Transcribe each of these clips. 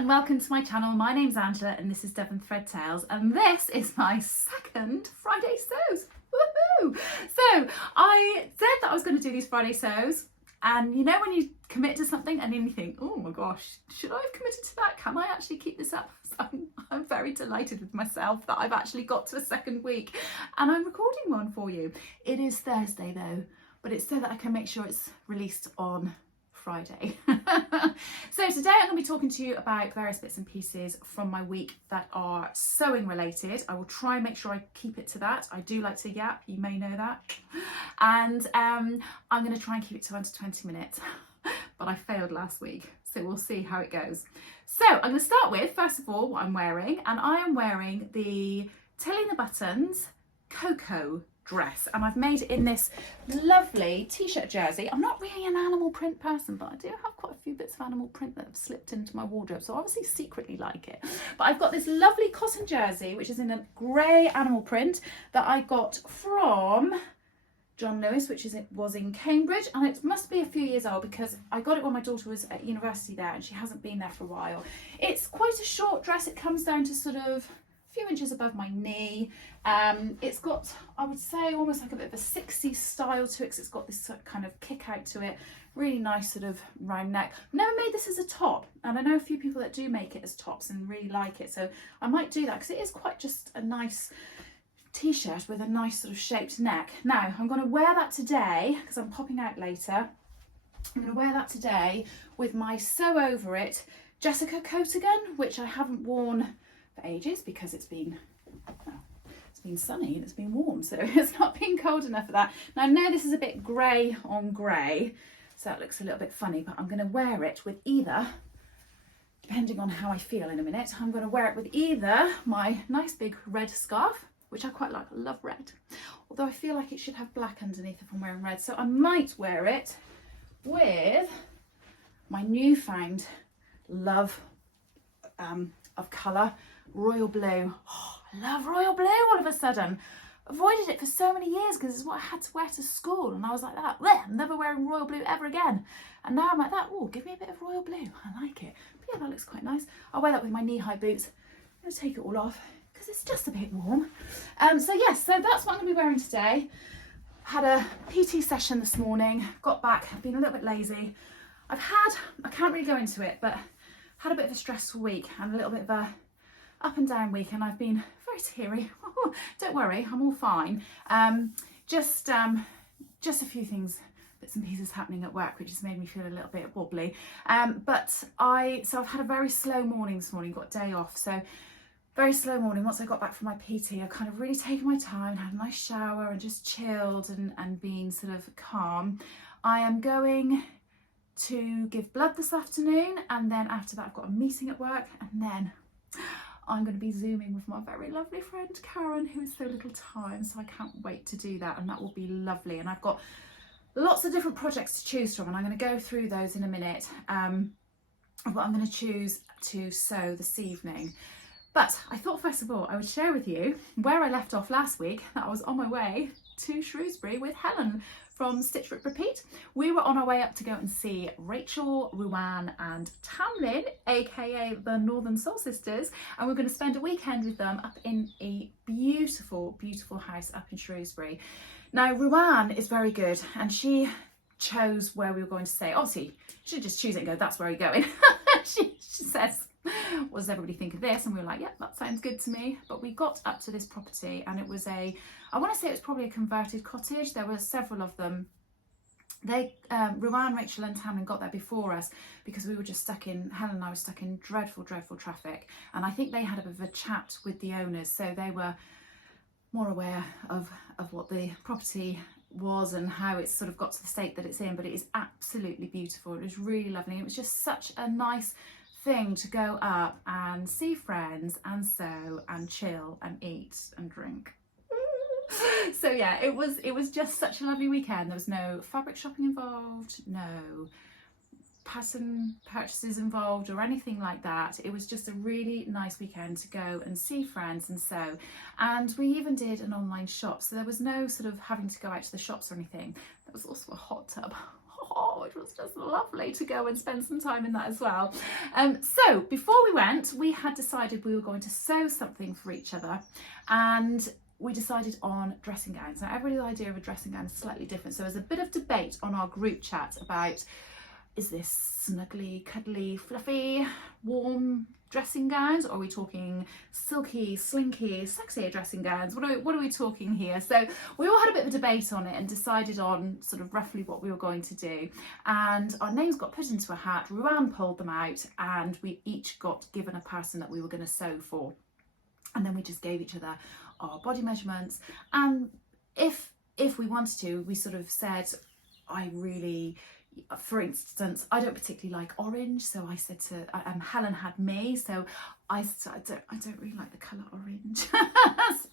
and welcome to my channel. My name's Angela and this is Devon Thread Tales, and this is my second Friday sews. Woohoo! So I said that I was going to do these Friday sews, and you know when you commit to something and then you think, oh my gosh, should I have committed to that? Can I actually keep this up? So I'm very delighted with myself that I've actually got to a second week and I'm recording one for you. It is Thursday though, but it's so that I can make sure it's released on Friday. So today I'm going to be talking to you about various bits and pieces from my week that are sewing related. I will try and make sure I keep it to that. I do like to yap, you may know that. And I'm going to try and keep it to under 20 minutes, but I failed last week, so we'll see how it goes. So I'm going to start with, first of all, what I'm wearing, and I am wearing the Tilling the Buttons Cocoa dress, and I've made it in this lovely t-shirt jersey. I'm not really an animal print person, but I do have quite a few bits of animal print that have slipped into my wardrobe, so I obviously secretly like it. But I've got this lovely cotton jersey which is in a grey animal print that I got from John Lewis, which was in Cambridge, and it must be a few years old because I got it when my daughter was at university there and she hasn't been there for a while. It's quite a short dress. It comes down to sort of few inches above my knee. It's got, I would say, almost like a bit of a 60s style to it, because it's got this sort of kind of kick out to it. Really nice sort of round neck. I've never made this as a top, and I know a few people that do make it as tops and really like it, so I might do that because it is quite just a nice t-shirt with a nice sort of shaped neck. Now I'm going to wear that today because I'm popping out later. I'm going to wear that today with my sew over it Jessica Coatigan, which I haven't worn for ages because it's been sunny and it's been warm, so it's not been cold enough for that. Now I know this is a bit grey on grey, so it looks a little bit funny, but I'm going to wear it with either, depending on how I feel in a minute, I'm going to wear it with either my nice big red scarf, which I quite like. I love red, although I feel like it should have black underneath if I'm wearing red, so I might wear it with my newfound love of colour, royal blue. Oh, I love royal blue all of a sudden. Avoided it for so many years because it's what I had to wear to school, and I was like that, I'm never wearing royal blue ever again. And now I'm like that, oh, give me a bit of royal blue, I like it. But yeah, that looks quite nice. I'll wear that with my knee-high boots. I'm going to take it all off because it's just a bit warm. So yes, so that's what I'm going to be wearing today. Had a PT session this morning, got back, I've been a little bit lazy. I can't really go into it, but had a bit of a stressful week and a little bit of a up and down week, and I've been very teary. Don't worry, I'm all fine. Just a few things, bits and pieces happening at work, which has made me feel a little bit wobbly. So I've had a very slow morning this morning, got a day off, so very slow morning. Once I got back from my PT, I've kind of really taken my time, had a nice shower and just chilled and been sort of calm. I am going to give blood this afternoon, and then after that I've got a meeting at work, and then I'm going to be Zooming with my very lovely friend Karen, who is so little time, so I can't wait to do that, and that will be lovely. And I've got lots of different projects to choose from, and I'm going to go through those in a minute, what I'm going to choose to sew this evening. But I thought first of all I would share with you where I left off last week, that I was on my way to Shrewsbury with Helen from Stitch Rip Repeat. We were on our way up to go and see Rachel, Ruan and Tamlin, aka the Northern Soul Sisters, and we're going to spend a weekend with them up in a beautiful, beautiful house up in Shrewsbury. Now Ruan is very good, and she chose where we were going to stay. Obviously, she should just choose it and go, that's where you're going. she says, what does everybody think of this? And we were like, yeah, that sounds good to me. But we got up to this property, and it was I want to say it was probably a converted cottage. There were several of them. Ruan, Rachel and Tamlin got there before us because we were just Helen and I were stuck in dreadful, dreadful traffic. And I think they had a bit of a chat with the owners, so they were more aware of what the property was and how it's sort of got to the state that it's in. But it is absolutely beautiful. It was really lovely. It was just such a nice thing to go up and see friends and sew and chill and eat and drink. So yeah, it was just such a lovely weekend. There was no fabric shopping involved, no pattern purchases involved or anything like that. It was just a really nice weekend to go and see friends and sew. And we even did an online shop, so there was no sort of having to go out to the shops or anything. There was also a hot tub. it was just lovely to go and spend some time in that as well. So before we went, we had decided we were going to sew something for each other, and we decided on dressing gowns. Now everybody's idea of a dressing gown is slightly different, so there's a bit of debate on our group chat about, is this snuggly, cuddly, fluffy, warm dressing gowns, or are we talking silky, slinky, sexier dressing gowns? What are we talking here? So we all had a bit of a debate on it and decided on sort of roughly what we were going to do, and our names got put into a hat. Ruan pulled them out, and we each got given a person that we were going to sew for, and then we just gave each other our body measurements. And if we wanted to, we sort of said, for instance, I don't particularly like orange, so I said to Helen had me, so I don't really like the colour orange.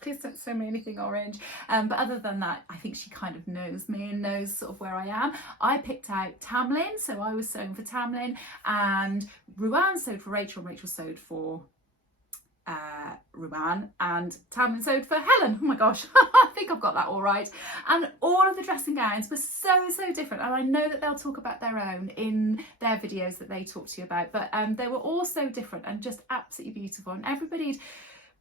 Please don't send me anything orange. But other than that, I think she kind of knows me and knows sort of where I am. I picked out Tamlin, so I was sewing for Tamlin, and Ruan sewed for Rachel, and Rachel sewed for Ruan, and Tamlin sewed for Helen. Oh my gosh, I think I've got that all right. And all of the dressing gowns were so different, and I know that they'll talk about their own in their videos that they talk to you about, but they were all so different and just absolutely beautiful, and everybody'd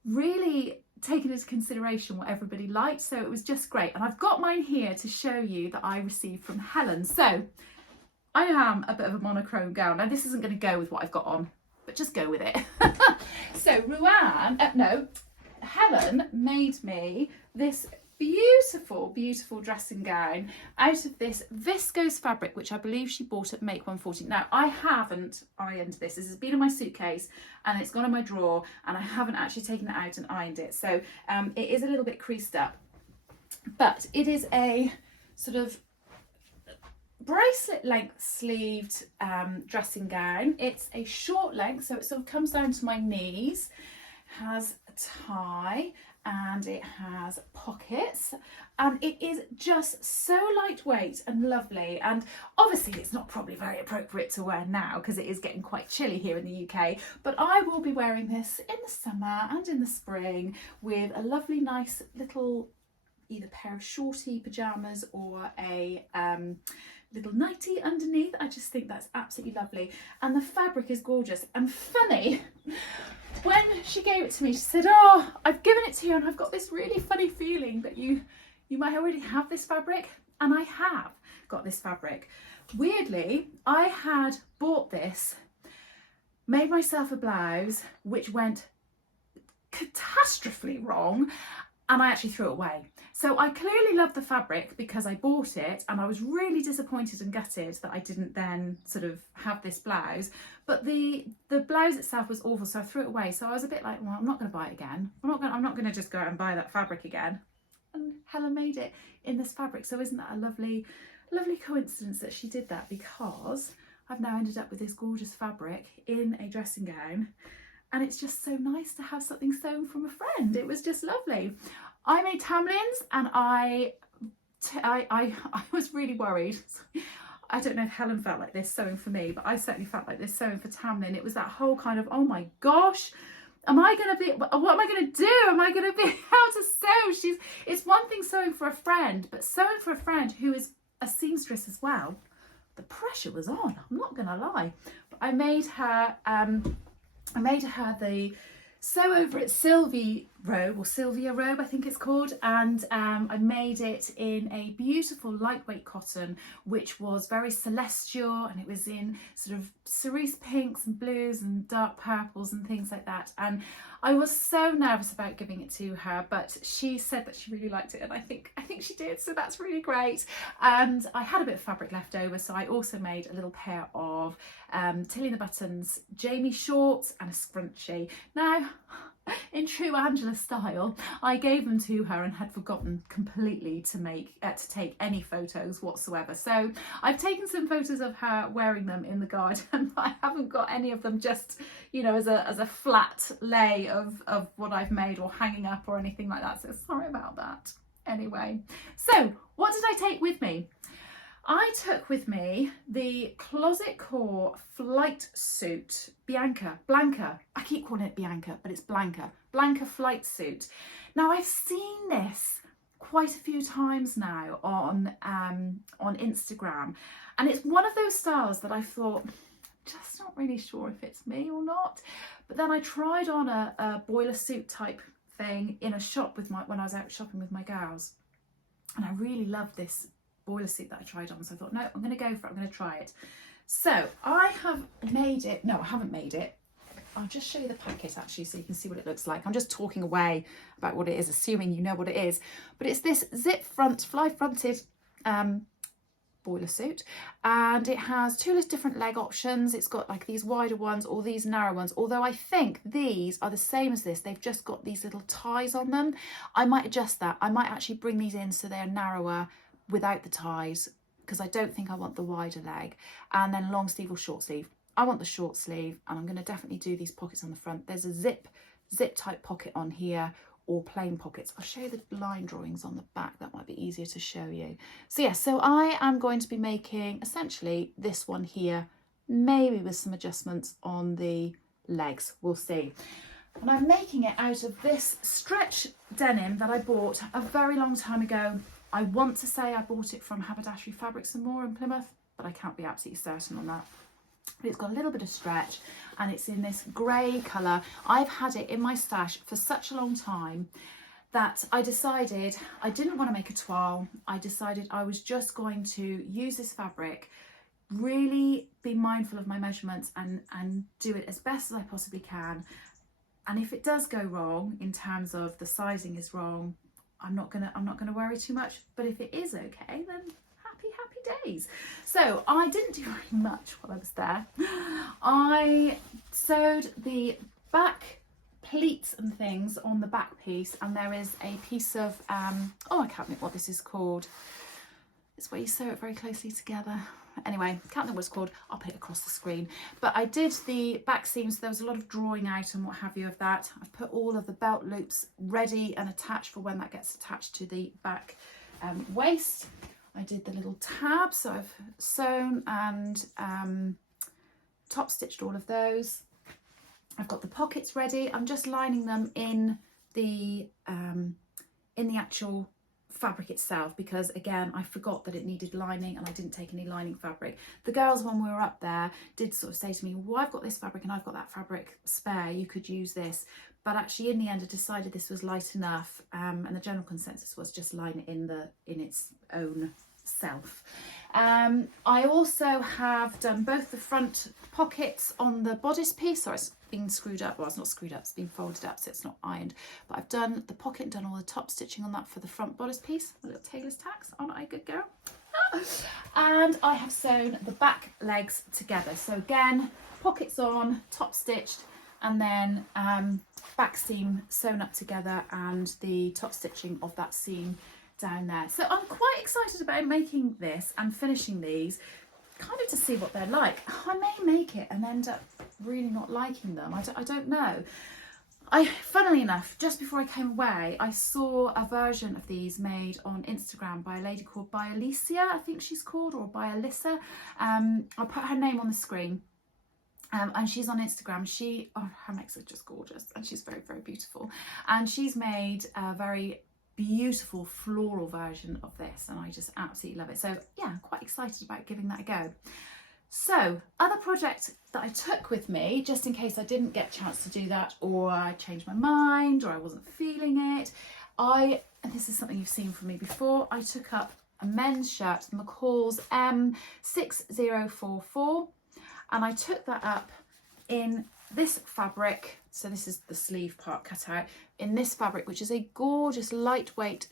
really taken into consideration what everybody liked, so it was just great. And I've got mine here to show you that I received from Helen. So I am a bit of a monochrome gown. Now this isn't going to go with what I've got on, but just go with it. So Helen made me this beautiful dressing gown out of this viscose fabric, which I believe she bought at Make 140. Now I haven't ironed this. This has been in my suitcase and it's gone in my drawer, and I haven't actually taken it out and ironed it. So it is a little bit creased up, but it is a sort of bracelet length sleeved dressing gown. It's a short length, so it sort of comes down to my knees, has a tie, and it has pockets, and it is just so lightweight and lovely. And obviously it's not probably very appropriate to wear now because it is getting quite chilly here in the UK, but I will be wearing this in the summer and in the spring with a lovely nice little either pair of shorty pajamas or a little nightie underneath. I just think that's absolutely lovely, and the fabric is gorgeous. And funny, when she gave it to me, she said, oh, I've given it to you and I've got this really funny feeling that you might already have this fabric. And I have got this fabric. Weirdly, I had bought this, made myself a blouse which went catastrophically wrong, and I actually threw it away. So I clearly love the fabric because I bought it, and I was really disappointed and gutted that I didn't then sort of have this blouse. But the blouse itself was awful, so I threw it away. So I was a bit like, well, I'm not going to buy it again. I'm not going to just go out and buy that fabric again. And Helen made it in this fabric. So isn't that a lovely coincidence that she did that? Because I've now ended up with this gorgeous fabric in a dressing gown. And it's just so nice to have something sewn from a friend. It was just lovely. I made Tamlin's, and I was really worried. I don't know if Helen felt like this sewing for me, but I certainly felt like this sewing for Tamlin. It was that whole kind of, oh my gosh, what am I going to do? Am I going to be able to sew? It's one thing sewing for a friend, but sewing for a friend who is a seamstress as well, the pressure was on, I'm not going to lie. But I made her the Sew Over It Sylvie robe, or Sylvia robe I think it's called, and I made it in a beautiful lightweight cotton which was very celestial, and it was in sort of cerise pinks and blues and dark purples and things like that. And I was so nervous about giving it to her, but she said that she really liked it, and I think she did, so that's really great. And I had a bit of fabric left over, so I also made a little pair of Tilly and the Buttons Jamie shorts and a scrunchie. Now, in true Angela style, I gave them to her and had forgotten completely to take any photos whatsoever. So I've taken some photos of her wearing them in the garden. I haven't got any of them just, you know, as a flat lay of what I've made or hanging up or anything like that. So sorry about that. Anyway, so what did I take with me? I took with me the Closet Core flight suit, Blanca. I keep calling it Bianca, but it's Blanca flight suit. Now I've seen this quite a few times now on Instagram, and it's one of those styles that I thought, just not really sure if it's me or not. But then I tried on a boiler suit type thing in a shop when I was out shopping with my girls, and I really loved this boiler suit that I tried on, so I thought, no, I'm going to go for it, I'm going to try it. So I have made it. No, I haven't made it. I'll just show you the packet actually so you can see what it looks like. I'm just talking away about what it is, assuming you know what it is. But it's this zip front, fly fronted boiler suit, and it has two different leg options. It's got like these wider ones or these narrow ones, although I think these are the same as this. They've just got these little ties on them. I might adjust that. I might actually bring these in so they're narrower without the ties, because I don't think I want the wider leg. And then long sleeve or short sleeve. I want the short sleeve, and I'm going to definitely do these pockets on the front. There's a zip type pocket on here, or plain pockets. I'll show you the line drawings on the back. That might be easier to show you. So yeah, so I am going to be making essentially this one here, maybe with some adjustments on the legs. We'll see. And I'm making it out of this stretch denim that I bought a very long time ago. I want to say I bought it from Haberdashery Fabrics and More in Plymouth, but I can't be absolutely certain on that. But it's got a little bit of stretch, and it's in this grey colour. I've had it in my stash for such a long time that I decided I didn't want to make a toile. I decided I was just going to use this fabric, really be mindful of my measurements and do it as best as I possibly can. And if it does go wrong in terms of the sizing is wrong, I'm not gonna worry too much. But if it is okay, then happy days. So I didn't do very much while I was there. I sewed the back pleats and things on the back piece, and there is a piece of oh, I can't think what this is called. It's where you sew it very closely together. Anyway, can't think what it's called. I'll put it across the screen. But I did the back seams. There was a lot of drawing out and what have you of that. I've put all of the belt loops ready and attached for when that gets attached to the back waist. I did the little tab, so I've sewn and top stitched all of those. I've got the pockets ready. I'm just lining them in the actual fabric itself, because again I forgot that it needed lining and I didn't take any lining fabric. The girls, when we were up there, did sort of say to me, well, I've got this fabric and I've got that fabric spare, you could use this. But actually in the end I decided this was light enough, and the general consensus was just line it in its own self. I also have done both the front pockets on the bodice piece. Sorry, it's been screwed up. Well, it's not screwed up, it's been folded up, so it's not ironed. But I've done the pocket and done all the top stitching on that for the front bodice piece. A little tailor's tacks, aren't I a good girl? And I have sewn the back legs together. So again, pockets on, top stitched, and then back seam sewn up together, and the top stitching of that seam down there. So I'm quite excited about making this and finishing these, kind of to see what they're like. I may make it and end up really not liking them. I don't know. Funnily enough, just before I came away, I saw a version of these made on Instagram by a lady called By Alicia, I think she's called, or By Alyssa. I'll put her name on the screen. And she's on Instagram. Her makes are just gorgeous, and she's very, very beautiful. And she's made a very beautiful floral version of this, and I just absolutely love it. So yeah, I'm quite excited about giving that a go. So other project that I took with me, just in case I didn't get a chance to do that, or I changed my mind, or I wasn't feeling it, and this is something you've seen from me before, I took up a men's shirt, McCall's M6044, and I took that up in this fabric. So this is the sleeve part cut out in this fabric, which is a gorgeous lightweight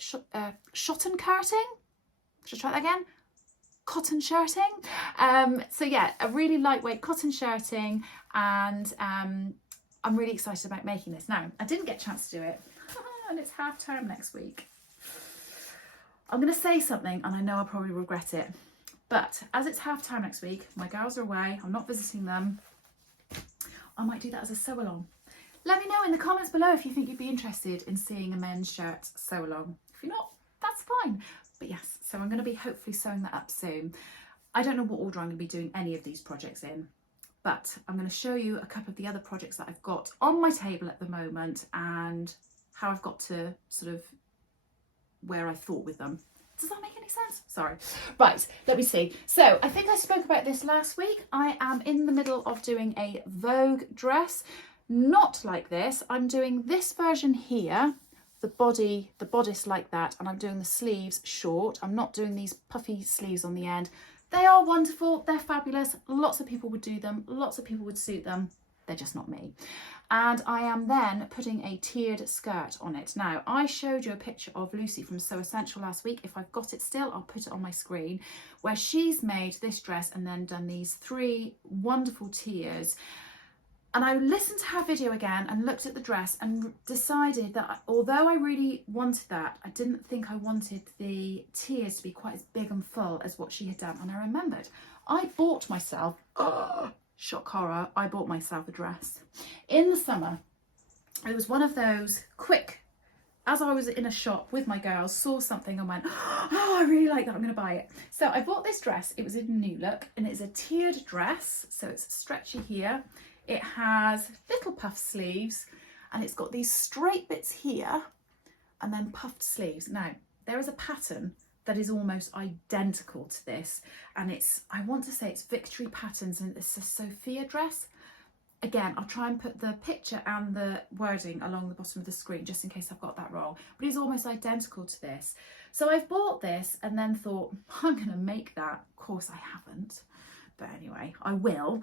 shotton curting. Should I try that again? Cotton shirting. So yeah, a really lightweight cotton shirting, and I'm really excited about making this. Now, I didn't get a chance to do it, and it's half term next week. I'm going to say something, and I know I'll probably regret it, but as it's half term next week, my girls are away, I'm not visiting them, I might do that as a sew along. Let me know in the comments below if you think you'd be interested in seeing a men's shirt sew along. If you're not, that's fine. But yes, so I'm going to be hopefully sewing that up soon. I don't know what order I'm going to be doing any of these projects in, but I'm going to show you a couple of the other projects that I've got on my table at the moment, and how I've got to sort of where I thought with them. Does that make any sense? Sorry. Right, let me see. So I think I spoke about this last week. I am in the middle of doing a Vogue dress. Not like this. I'm doing this version here, the bodice like that, and I'm doing the sleeves short. I'm not doing these puffy sleeves on the end. They are wonderful. They're fabulous. Lots of people would do them. Lots of people would suit them. They're just not me. And I am then putting a tiered skirt on it. Now, I showed you a picture of Lucy from So Essential last week. If I've got it still, I'll put it on my screen, where she's made this dress and then done these 3 wonderful tiers. And I listened to her video again and looked at the dress and decided that although I really wanted that, I didn't think I wanted the tiers to be quite as big and full as what she had done. And I remembered, I bought myself, shock horror, I bought myself a dress in the summer. It was one of those quick, as I was in a shop with my girls, saw something and went, oh, I really like that, I'm going to buy it. So I bought this dress. It was in a new look, and it's a tiered dress. So it's stretchy here. It has little puff sleeves, and it's got these straight bits here and then puffed sleeves. Now, there is a pattern that is almost identical to this, and I want to say it's Victory Patterns, and it's a Sophia dress. Again, I'll try and put the picture and the wording along the bottom of the screen just in case I've got that wrong, but it's almost identical to this. So I've bought this and then thought, I'm going to make that. Of course I haven't, but anyway, I will,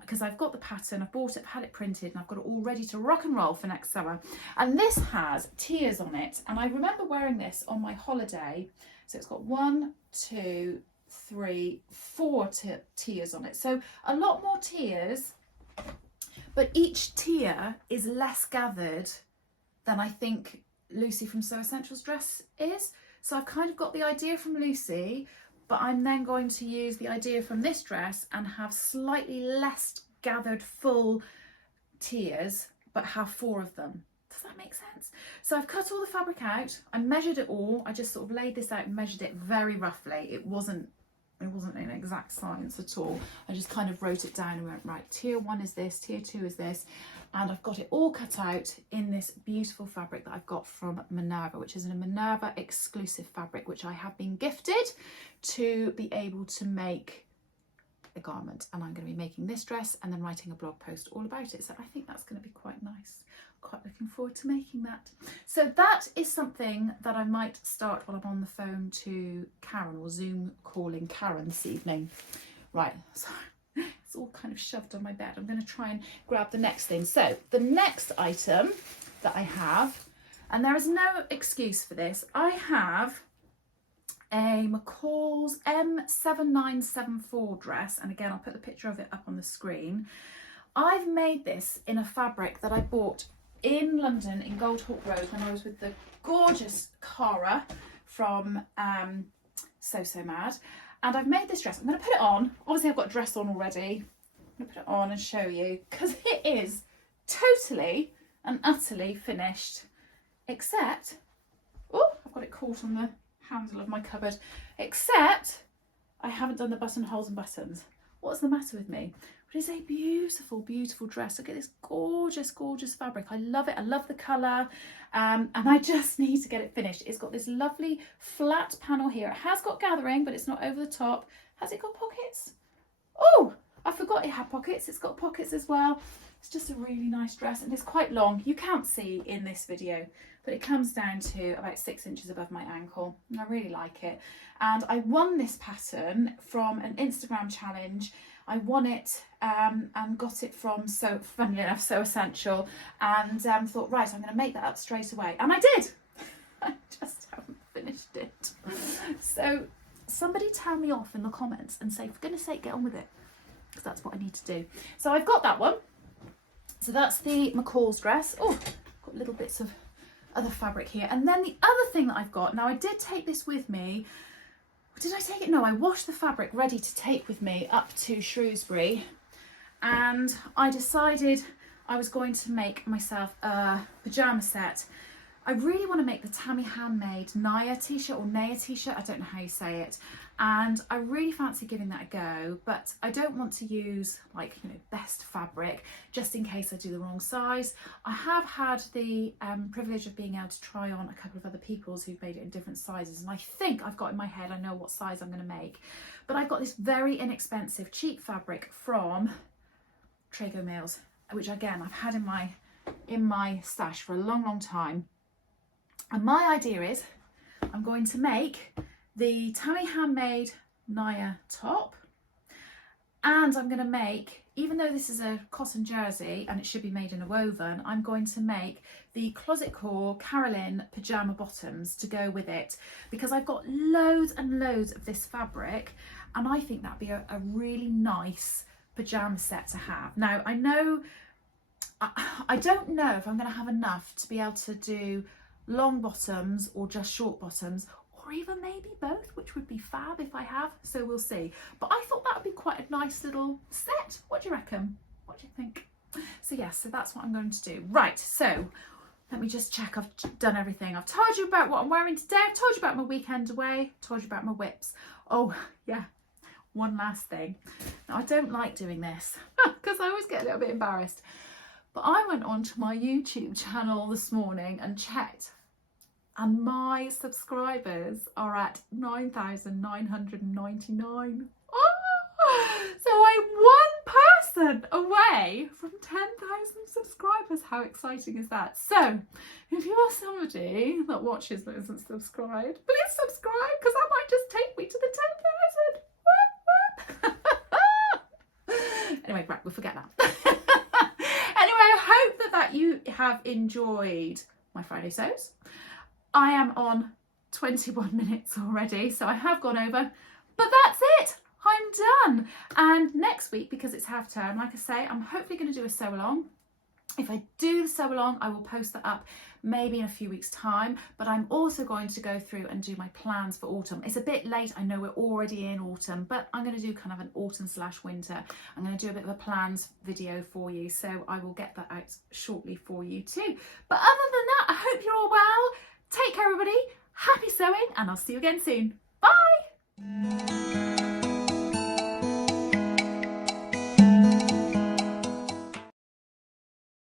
because I've got the pattern, I've bought it, I've had it printed, and I've got it all ready to rock and roll for next summer. And this has tiers on it, and I remember wearing this on my holiday. So it's got 1, 2, 3, 4 tiers on it. So a lot more tiers, but each tier is less gathered than I think Lucy from So Essential's dress is. So I've kind of got the idea from Lucy, but I'm then going to use the idea from this dress and have slightly less gathered full tiers, but have 4 of them. Does that make sense? So I've cut all the fabric out. I measured it all. I just sort of laid this out and measured it very roughly. It wasn't an exact science at all. I just kind of wrote it down and went, right, tier 1 is this, tier 2 is this. And I've got it all cut out in this beautiful fabric that I've got from Minerva, which is a Minerva exclusive fabric, which I have been gifted to be able to make a garment. And I'm going to be making this dress and then writing a blog post all about it. So I think that's going to be quite nice. Quite looking forward to making that. So that is something that I might start while I'm on the phone to Karen, or Zoom calling Karen this evening. Right, so it's all kind of shoved on my bed. I'm going to try and grab the next thing. So the next item that I have, and there is no excuse for this, I have a MCOs M7974 dress, and again I'll put the picture of it up on the screen. I've made this in a fabric that I bought in London in Goldhawk Road when I was with the gorgeous Cara from So Mad, and I've made this dress. I'm going to put it on. Obviously I've got a dress on already. I'm going to put it on and show you, because it is totally and utterly finished, except, oh, I've got it caught on the handle of my cupboard, except I haven't done the buttonholes and buttons. What's the matter with me? But it's a beautiful, beautiful dress. Look at this gorgeous, gorgeous fabric. I love it. I love the colour. And I just need to get it finished. It's got this lovely flat panel here. It has got gathering, but it's not over the top. Has it got pockets? Oh, I forgot it had pockets. It's got pockets as well. It's just a really nice dress, and it's quite long. You can't see in this video, but it comes down to about 6 inches above my ankle. And I really like it. And I won this pattern from an Instagram challenge. I won it and got it from, so funnily enough, So Essential, and thought, right, I'm going to make that up straight away. And I did. I just haven't finished it. So somebody tell me off in the comments and say, for goodness sake, get on with it, because that's what I need to do. So I've got that one. So that's the MCOs dress. Oh, got little bits of other fabric here. And then the other thing that I've got, now I did take this with me. Did I take it? No, I washed the fabric ready to take with me up to Shrewsbury. And I decided I was going to make myself a pajama set. I really want to make the Tammy handmade Naya t-shirt or Naya t-shirt, I don't know how you say it, and I really fancy giving that a go, but I don't want to use like, you know, best fabric just in case I do the wrong size. I have had the privilege of being able to try on a couple of other people's who've made it in different sizes, and I think I've got in my head I know what size I'm going to make. But I've got this very inexpensive cheap fabric from Trago Mills, which again I've had in my stash for a long time. And my idea is I'm going to make the Tammy handmade Naya top, and I'm going to make, even though this is a cotton jersey and it should be made in a woven, I'm going to make the Closet Core Carolyn pajama bottoms to go with it, because I've got loads and loads of this fabric and I think that'd be a really nice pajama set to have. Now I know, I don't know if I'm going to have enough to be able to do long bottoms or just short bottoms, or even maybe both, which would be fab if I have, so we'll see. But I thought that would be quite a nice little set. What do you reckon? What do you think? So yes, so that's what I'm going to do. Right, so let me just check I've done everything. I've told you about what I'm wearing today, I've told you about my weekend away, told you about my whips. Oh yeah, one last thing. Now I don't like doing this because I always get a little bit embarrassed. But I went onto my YouTube channel this morning and checked, and my subscribers are at 9,999. Oh! So I'm one person away from 10,000 subscribers. How exciting is that? So if you are somebody that watches but isn't subscribed, please subscribe, because that might just take me to the 10,000. Anyway, right, we'll forget that. I hope that you have enjoyed my Friday sews. I am on 21 minutes already, so I have gone over, but that's it. I'm done. And next week, because it's half term, like I say, I'm hopefully going to do a sew along. If I do the sew along, I will post that up maybe in a few weeks' time, but I'm also going to go through and do my plans for autumn. It's a bit late, I know we're already in autumn, but I'm going to do kind of an autumn/winter. I'm going to do a bit of a plans video for you, so I will get that out shortly for you too. But other than that, I hope you're all well. Take care, everybody. Happy sewing, and I'll see you again soon. Bye.